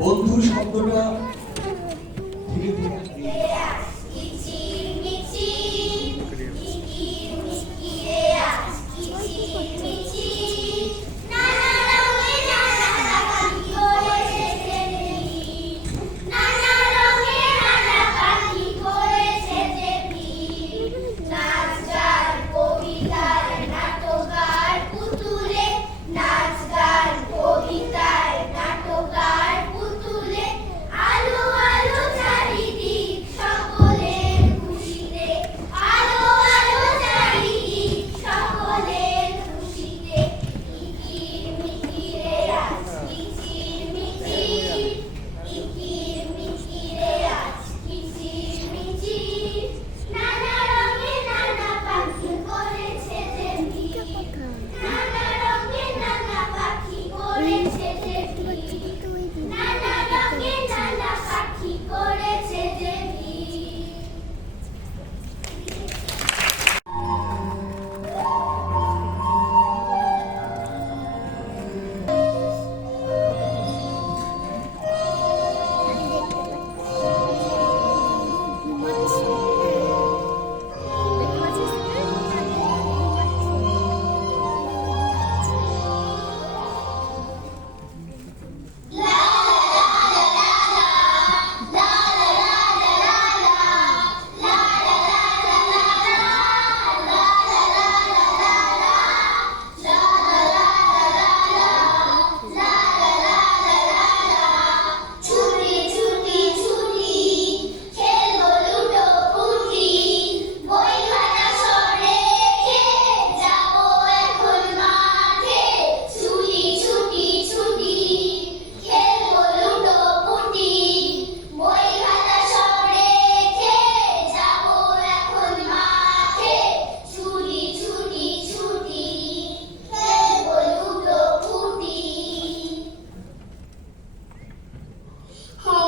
বন্ধু শব্দটা ধীরে ধীরে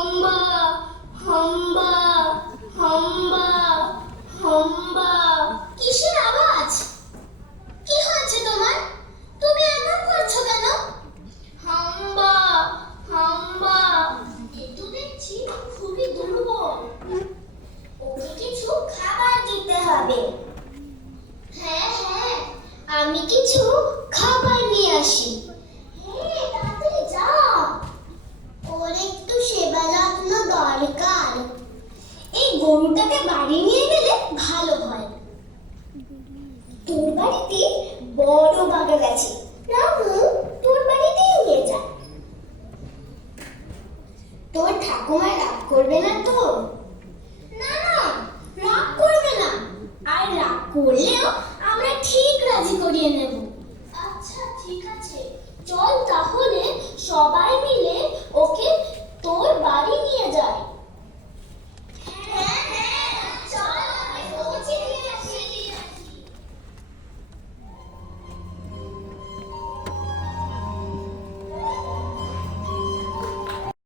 엄마, 엄마, 엄마, 엄마. গরুটাকে বাড়ি নিয়ে গেলে ভালো হয়। তোর বাড়িতে বড় বাগান আছে। তোর বাড়িতেই নিয়ে যা। তোর ঠাকুমা রাগ করবে না তো? না না, রাগ করবে না। আর রাগ করলেও আমরা ঠিক রাজি করিয়ে নেব। আচ্ছা ঠিক আছে। চল তাহলে সবাই মিলে